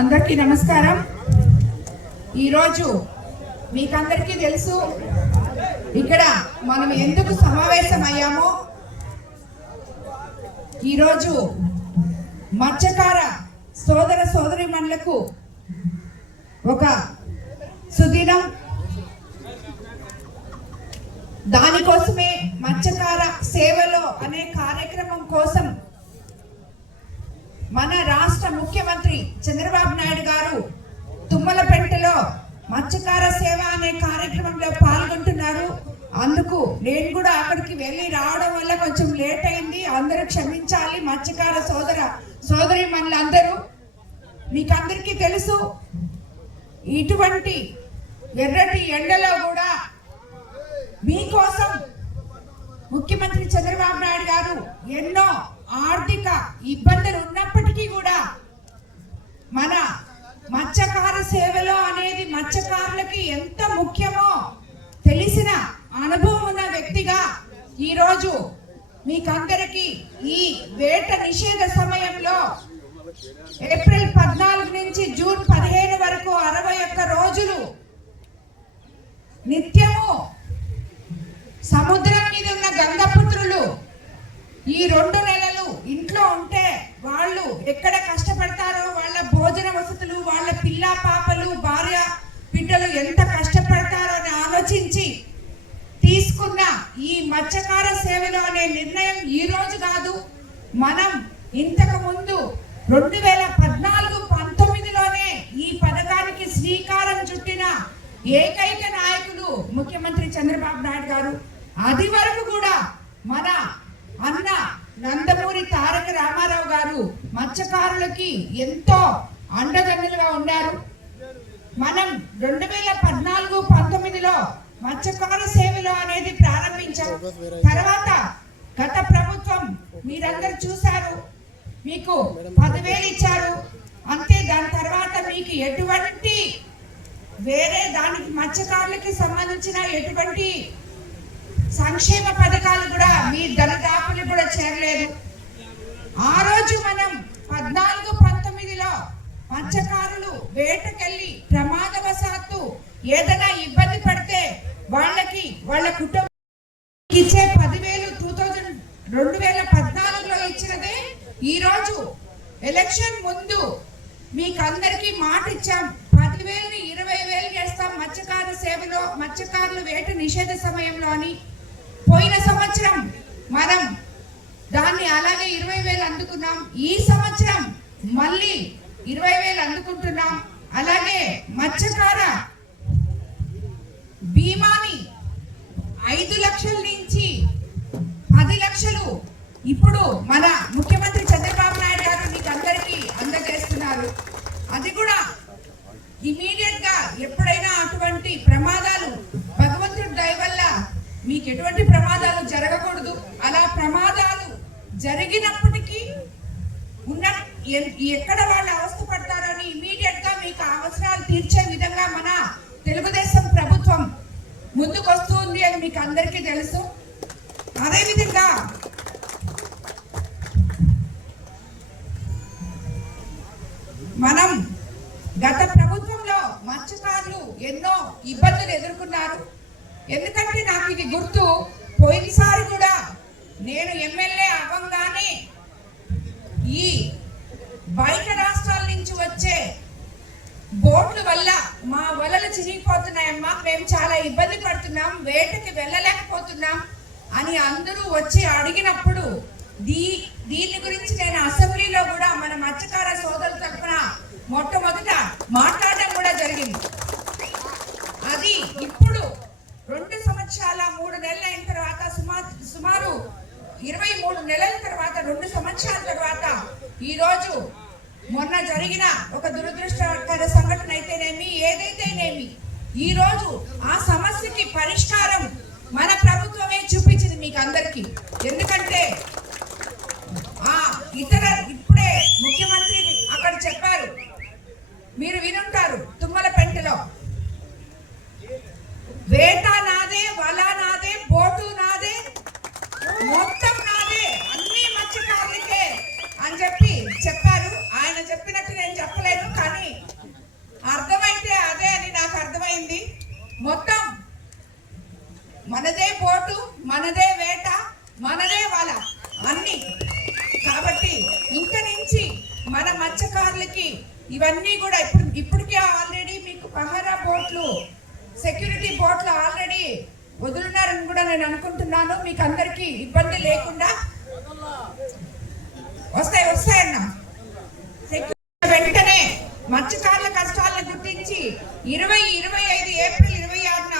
అందరికీ నమస్కారం. ఈరోజు మీకందరికీ తెలుసు ఇక్కడ మనం ఎందుకు సమావేశమయ్యామో. ఈరోజు మత్స్యకార సోదర సోదరీమణులకు ఒక సుదినం. దానికోసమే మత్స్యకార సేవలో అనే కార్యక్రమం కోసం మన రాష్ట్ర ముఖ్యమంత్రి చంద్రబాబు నాయుడు గారు తుమ్మలపెంటలో మత్స్యకార సేవ అనే కార్యక్రమంలో పాల్గొంటున్నారు. అందుకు నేను కూడా అక్కడికి వెళ్ళి రావడం వల్ల కొంచెం లేట్ అయింది. అందరూ క్షమించాలి. మత్స్యకార సోదరీమణులందరూ మీకందరికీ తెలుసు, ఇటువంటి ఎర్రటి ఎండలో కూడా మీకోసం ముఖ్యమంత్రి చంద్రబాబు నాయుడు గారు ఎన్నో ఆర్థిక ఇబ్బందులు ఉన్నప్పటికీ కూడా మన మత్స్యకార సేవలో అనేది మత్స్యకారులకి ఎంత ముఖ్యమో తెలిసిన అనుభవం ఉన్న వ్యక్తిగా ఈరోజు మీకందరికీ ఈ వేట నిషేధ సమయంలో ఏప్రిల్ 14 నుంచి జూన్ 15 వరకు 61 రోజులు నిత్యము సముద్రం మీద ఉన్న గంగపుత్రులు ఈ 2 నెలలు ఇంట్లో ఉంటే వాళ్ళు ఎక్కడ కష్టపడతారో, వాళ్ళ భోజన వసతులు, వాళ్ళ పిల్ల పాపలు, భార్య బిడ్డలు ఎంత కష్టపడతారో అని ఆలోచించి తీసుకున్న ఈ మత్స్యకార సేవలో అనే నిర్ణయం ఈ రోజు కాదు. మనం ఇంతకు ముందు 2014-19లోనే ఈ పథకానికి శ్రీకారం చుట్టిన ఏకైక నాయకులు ముఖ్యమంత్రి చంద్రబాబు నాయుడు గారు. అది వరకు కూడా మన అన్న నందమూరి తారక రామారావు గారు మత్స్యకారులకి ఎంతో అండదండలుగా ఉన్నారు. మనం 2014-19లో మత్స్యకార సేవలో అనేది ప్రారంభించాం. తర్వాత గత ప్రభుత్వం మీరందరూ చూశారు, మీకు 10,000 ఇచ్చారు అంతే. దాని తర్వాత మీకు ఎటువంటి వేరే దానికి మత్స్యకారులకి సంబంధించిన ఎటువంటి సంక్షేమ పథకాలు కూడా మీ దరిదాపులు కూడా చేరలేదు. ఆ రోజు మనం 14-19లో మత్స్యకారులు వేటకెళ్ళి ప్రమాదవశాత్తు ఏదైనా ఇబ్బంది పడితే వాళ్ళకి వాళ్ళ కుటుంబం ఇచ్చే 10,000 2014లో ఇచ్చినదే ఈ రోజు ఎలక్షన్ ముందు మీకు అందరికీ మాట ఇచ్చాం. 10,000ని 20,000 చేస్తాం మత్స్యకార సేవలో, మత్స్యకారులు వేట నిషేధ సమయంలో అని. పోయిన సంవత్సరం మనం దాన్ని అలాగే 20,000 అందుకున్నాం. ఈ సంవత్సరం మళ్ళీ 20,000 అందుకుంటున్నాం. అలాగే మత్స్యకార బీమాని 5 లక్షల నుంచి 10 లక్షలు ఇప్పుడు మన ముఖ్యమంత్రి చంద్రబాబు నాయుడు గారు మీకు అందరికీ అందజేస్తున్నారు. అది కూడా ఇమీడియట్ గా ఎప్పుడైనా అటువంటి ప్రమాదాలు భగవంతుడి దయ వల్ల మీకు ఎటువంటి ప్రమాదాలు జరగకూడదు. అలా ప్రమాదాలు జరిగినప్పటికీ ఉన్న ఎక్కడ వాళ్ళు అవస్థ పడతారని ఇమీడియట్ గా మీకు అవసరాలు తీర్చే విధంగా మన తెలుగుదేశం ప్రభుత్వం ముందుకొస్తుంది అని మీకు అందరికీ తెలుసు. అదేవిధంగా మనం గత ప్రభుత్వంలో మత్స్యకారులు ఎన్నో ఇబ్బందులు ఎదుర్కొన్నారు. ఎందుకంటే నాకు ఇది గుర్తు, పోయినసారి కూడా నేను ఎమ్మెల్యే అవ్వంగానే ఈ బయట రాష్ట్రాల నుంచి వచ్చే బోట్ల వల్ల మా వలలు చిరిగిపోతున్నాయమ్మా, మేము చాలా ఇబ్బంది పడుతున్నాం, వేటకి వెళ్ళలేకపోతున్నాం అని అందరూ వచ్చి అడిగినప్పుడు దీని గురించి నేను అసెంబ్లీలో కూడా మన మత్స్యకార సోదరుల తరఫున మొట్టమొదట మాట్లాడడం కూడా జరిగింది. అది ఇప్పుడు 2 సంవత్సరాల 3 నెలలు అయిన తర్వాత సుమారు 23 నెలల తర్వాత 2 సంవత్సరాల తర్వాత ఈరోజు మొన్న జరిగిన ఒక దురదృష్టకర సంఘటన అయితేనేమి ఏదైతేనేమి ఈరోజు ఆ సమస్యకి పరిష్కారం మన ప్రభుత్వమే చూపించింది మీకు అందరికీ. ఎందుకంటే ఇప్పుడే ముఖ్యమంత్రి అక్కడ చెప్పారు, మీరు వినుంటారు, తుమ్మలపెంటలో వేట నాదే, వల నాదే, బోటు నాదే, మొత్తం నాదే, అన్ని మత్స్యకారులకే అని చెప్పి చెప్పారు. ఆయన చెప్పినట్టు నేను చెప్పలేదు, కానీ ఇవన్నీ కూడా ఇప్పటికే ఆల్రెడీ మీకు పహారా బోట్లు, సెక్యూరిటీ బోట్లు ఆల్రెడీ వదులున్నారని కూడా నేను అనుకుంటున్నాను. మీకు అందరికీ ఇబ్బంది లేకుండా వస్తాయన్న. వెంటనే మత్స్యకారుల కష్టాలను గుర్తించి 25 ఏప్రిల్ 26న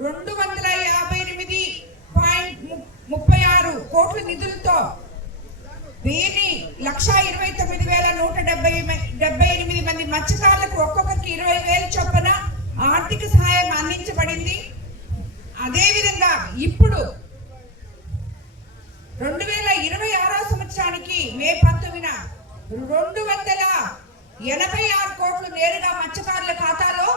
258.36 కోట్ల నిధులతో 1,29,178 మంది మత్స్యకారులకు ఒక్కొక్కరికి 20,000 చొప్పున ఆర్థిక సహాయం అందించబడింది. అదేవిధంగా ఇప్పుడు 2026 సంవత్సరానికి మే 19న 286 కోట్లు నేరుగా మత్స్యకారుల ఖాతాలో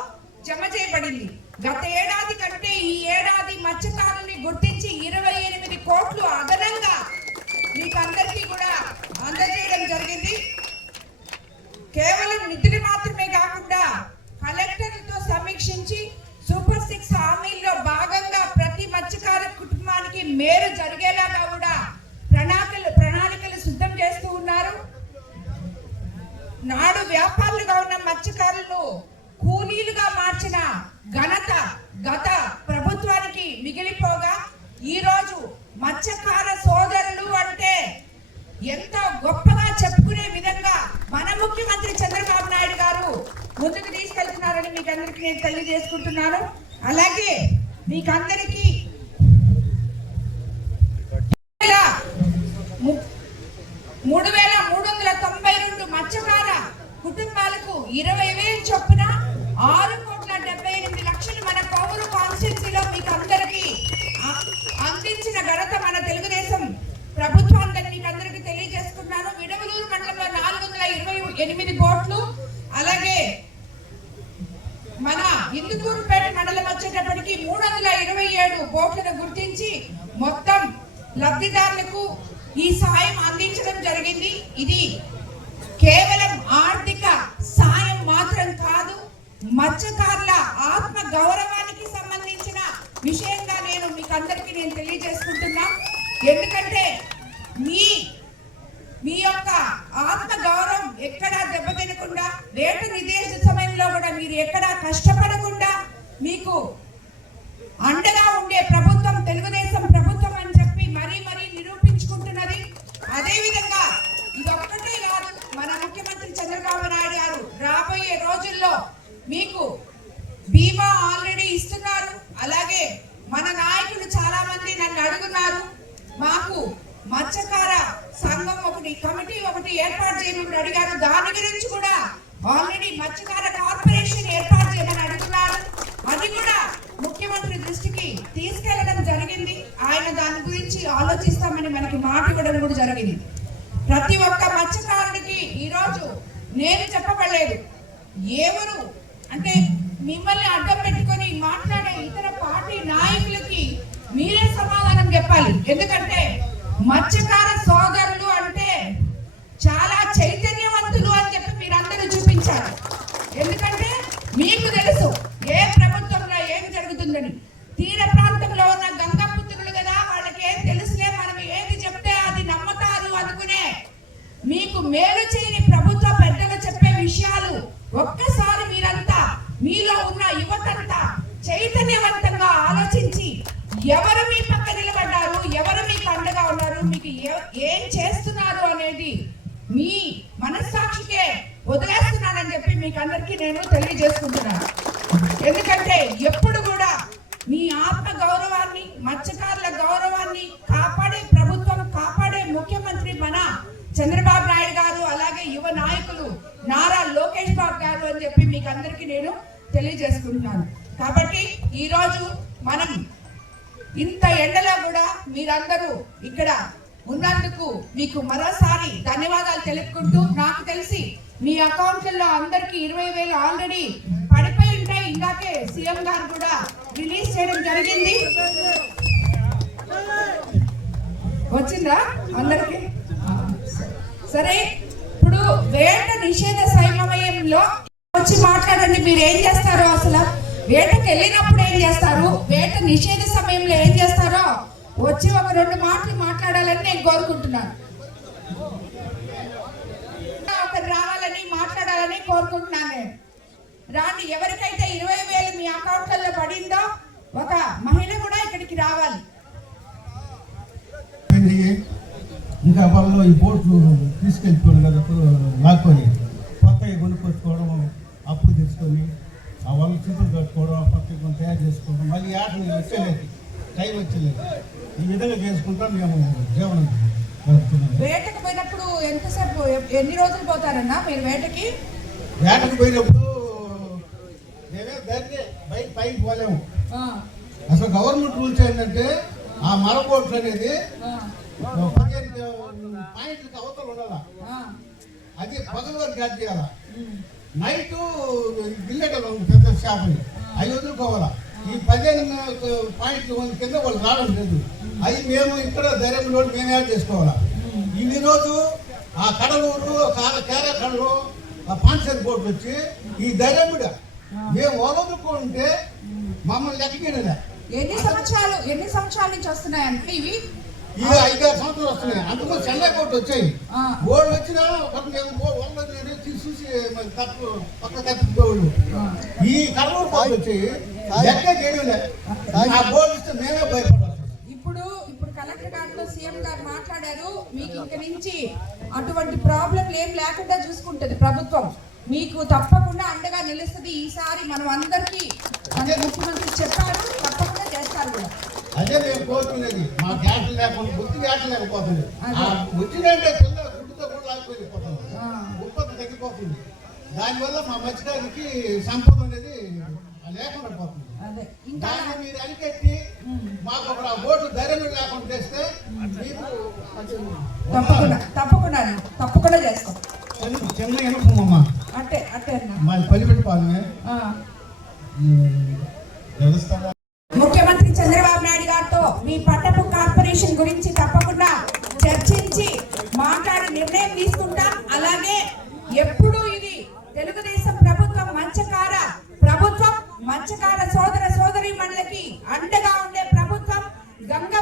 జమ చేయబడింది. గత ఏడాది కంటే ఈ ఏడాది మత్స్యకారుల్ని గుర్తించి 28 కోట్లు అదనంగా మీకు అందరికీ కూడా అందజేయడం జరిగింది. కేవలం నిధులు మాత్రమే కాకుండా కలెక్టర్లతో సమీక్షించి సూపర్ 6 హామీల్లో భాగంగా ప్రతి మత్స్యకారు కుటుంబానికి మేలు జరిగేలాగా కూడా ప్రణాళికలు సిద్ధం చేస్తూ ఉన్నారు. నాడు వ్యాపారులుగా ఉన్న మత్స్యకారులను కూలీలుగా మార్చిన ఘనత గత ప్రభుత్వానికి మిగిలిపోగా ఈ రోజు మత్స్యకార సోదరులు అంటే ఎంతో గొప్పగా చెప్పుకునే విధంగా మన ముఖ్యమంత్రి చంద్రబాబు నాయుడు గారు ముందుకు తీసుకెళ్తున్నారని మీకు అందరికీ నేను తెలియజేసుకుంటున్నాను. అలాగే మీకందరికీ 3,392 మత్స్యకార కుటుంబాలకు 20,000 చొప్పున 6,78,00,000 మన కోవూరు కాన్స్టిట్యున్సీలో మీకు అందరికీ అందించిన ఘనత మన తెలుగుదేశం ప్రభుత్వాన్ని మీకు అందరికీ తెలియజేసుకున్నాను. విడవలూరు మండలంలో 428 బోట్లు, అలాగే మన ఇందుకూరుపేట మండలం వచ్చేటప్పటికి 327 బోట్లను గుర్తించి మొత్తం లబ్ధిదారులకు ఈ సహాయం అందించడం జరిగింది. ఇది కేవలం ఆర్థిక సాయం మాత్రం కాదు, మత్స్యకారుల ఆత్మ గౌరవానికి సంబంధించిన విషయంగా మీకు అందరికీ నేను తెలియజేసుకుంటున్నా. ఎందుకంటే మీ యొక్క ఆత్మ గౌరవం ఎక్కడా దెబ్బతినకుండా, వేట నిర్దేశ సమయంలో కూడా మీరు ఎక్కడా కష్టపడకుండా మీకు అండగా ఉండే ప్రభుత్వం తెలుగుదేశం ప్రభుత్వం అని చెప్పి మరీ నిరూపించుకుంటున్నది. అదేవిధంగా ఇదొక్కటే కాదు, మన ముఖ్యమంత్రి చంద్రబాబు నాయుడు గారు రాబోయే రోజుల్లో మీకు బీమా ఆల్రెడీ ఇస్తున్నారు. అలాగే మన నాయకులు చాలా మంది నన్ను అడుగున్నారు, మాకు మత్స్యకార సంఘం కమిటీ ఒకటి ఏర్పాటు చేయమని అడిగారు. దాని గురించి కూడా ఆల్రెడీ మత్స్యకార కార్పొరేషన్ ఏర్పాటు చేయమని అడుగుతున్నారు. అది కూడా ముఖ్యమంత్రి దృష్టికి తీసుకెళ్లడం జరిగింది. ఆయన దాని గురించి ఆలోచిస్తామని మనకి మాట ఇవ్వడం కూడా జరిగింది. ప్రతి ఒక్క మత్స్యకారుడికి ఈరోజు నేను చెప్పబడలేదు. ఎవరు అంటే మిమ్మల్ని అడ్డం పెట్టుకొని మాట్లాడే ఇతర పార్టీ నాయకులకి మీరే సమాధానం చెప్పాలి. ఎందుకంటే మత్స్యకార సోదరులు అంటే చాలా చైతన్యవంతులు అని చెప్పి మీరందరూ చూపించారు. ఎందుకంటే మీకు తెలుసు ఏ ప్రభుత్వంలో ఏం జరుగుతుందని. తీర ప్రాంతంలో ఉన్న గంగాపుత్రులు కదా, వాళ్ళకి ఏం తెలుసులే, మనం ఏది చెప్తే అది నమ్ముతారు అనుకునే మీకు మేలు చేయని ప్రభుత్వ పెద్దలు చెప్పే విషయాలు ఒక్కసారి మీరంతా మీలో ఉన్న యువతంతా చైతన్యవంతంగా ఆలోచించి ఎవరు మీ పక్క నిలబడ్డారు, ఎవరు మీకు అండగా ఉన్నారు, మీకు ఏం చేస్తున్నారు అనేది మీ మనస్సాక్షికే వదిలేస్తున్నానని చెప్పి మీకు అందరికీ నేను తెలియజేసుకుంటున్నాను. ఎందుకంటే ఎప్పుడు కూడా మీ ఆత్మ గౌరవాన్ని, మత్స్యకారుల గౌరవాన్ని కాపాడే ప్రభుత్వం, కాపాడే ముఖ్యమంత్రి మన చంద్రబాబు నాయుడు గారు, అలాగే యువ నాయకులు నారా లోకేష్ బాబు గారు అని చెప్పి మీకు అందరికీ నేను తెలియజేసుకుంటున్నాను. కాబట్టి ఈరోజు మనం ఇంత ఎండలో కూడా మీరందరూ ఇక్కడ ఉన్నందుకు మీకు మరోసారి ధన్యవాదాలు తెలుపుకుంటూ, నాకు తెలిసి మీ అకౌంట్లలో అందరికి 20,000 ఆల్రెడీ పడిపోయి ఉంటాయి. ఇందాకే సీఎం గారు కూడా రిలీజ్ చేయడం జరిగింది. వచ్చిందా అందరికి? సరే, ఇప్పుడు వేట నిషేధ సమయంలో వచ్చి మాట్లాడండి. మీరు ఏం చేస్తారో, అసలు వేటకు వెళ్ళినప్పుడు ఏం చేస్తారు, వేట నిషేధ సమయంలో ఏం చేస్తారో వచ్చి ఒక 2 మాటలు మాట్లాడాలని నేను కోరుకుంటున్నాను. ఒకరు రావాలని మాట్లాడాలని చేయాలని కోరుకుంటున్నాను నేను. రాండి, ఎవరికైతే 20,000 మీ అకౌంట్లలో పడిందో ఒక మహిళ కూడా ఇక్కడికి రావాలి. ఇంకా వాళ్ళు ఈ బోట్లు తీసుకెళ్ళిపోయారు కదా, లాక్కొని కొత్తగా కొనుక్కొచ్చుకోవడం, అప్పు తెచ్చుకొని ఆ వాళ్ళ చుట్టూ కట్టుకోవడం, ఆ పక్కన తయారు చేసుకోవడం, మళ్ళీ ఆటలు వచ్చేలేదు, టైం వచ్చేలేదు. ఈ విధంగా చేసుకుంటాం మేము జీవనం గడుపుతున్నాం. వేటకు పోయినప్పుడు ఎంతసేపు, ఎన్ని రోజులు పోతారన్నా మీరు వేటకి? వేటకు పోయినప్పుడు మేమే దాన్ని బయట పైకి పోలేము. అసలు గవర్నమెంట్ రూల్స్ ఏంటంటే ఆ మరబోట్లు అనేది 15 పాయింట్లకి అవతల ఉండాల. అది పగల వరకు క్యాచ్ చేయాల. నైట్ గిల్లెటలు పెద్ద చేపని అవి వదులుకోవాలా. ఈ 15 పాయింట్లు కింద వాళ్ళు రావడం లేదు. అవి మేము ఇక్కడ ధైర్యంలో మేము యాడ్ చేసుకోవాలా. ఇన్ని రోజు ఆ కడలూరు కేరా కడలు ఆ పాన్సర్ బోర్డు వచ్చి ఈ ధైర్యముడ మేము వదులుకుంటే మమ్మల్ని లెక్కగినలే. ఎన్ని సంవత్సరాల నుంచి వస్తున్నాయంటే ఇవి? ఇది 5-6 సంవత్సరాలు వస్తున్నాయి. అంతకుముందు చెన్నై కోర్టు వచ్చాయి. ఓళ్ళు వచ్చినా చూసి తప్పు పక్క తప్పిపోళ్ళు. ఈ కడలూరు కోర్టు వచ్చాయి లెక్క చేయలే. ఆ బోర్డు ఇస్తే మేమే భయపడాలి. ఇప్పుడు కలెక్టర్ గారితో సీఎం గారు మాట్లాడారు. మీకు ఇంక నుంచి అటువంటి ప్రాబ్లంలు ఏం లేకుండా చూసుకుంటుంది ప్రభుత్వం. మీకు తప్పకుండా అండగా నిలుస్తుంది. ఈసారి మనం అందరికీ ముఖ్యమంత్రి చెప్పారు, తప్పకుండా చేస్తారు కూడా. అదే మేము కోరుకునేది. మా గ్యాట్లు లేకుండా గుర్తు గ్యాట్లు లేకపోతుంది. వచ్చిందంటే పిల్ల గుడ్డుతో కూడా లాగిపోయిపోతుంది, ఉత్పత్తి తగ్గిపోతుంది. దానివల్ల మా మత్స్యకారులకి సంపద అనేది లేకుండా పోతుంది. దాన్ని మీరు అరికెట్టి మాకు ఒక ఓటు ధైర్యం లేకుండా చేస్తే మీకు తప్పకుండా చేస్తాం. చిన్న ఎనుకమ్మ అంటే మా పల్లిపెట్టి పాలమే ముఖ్యమంత్రి చంద్రబాబు నాయుడు గారితో మీ పట్టపు కార్పొరేషన్ గురించి తప్పకుండా చర్చించి మాట్లాడి నిర్ణయం తీసుకుంటాం. అలాగే ఎప్పుడు ఇది తెలుగుదేశం ప్రభుత్వం మత్స్యకార సోదర సోదరీమణులకి అండగా ఉండే ప్రభుత్వం. గంగ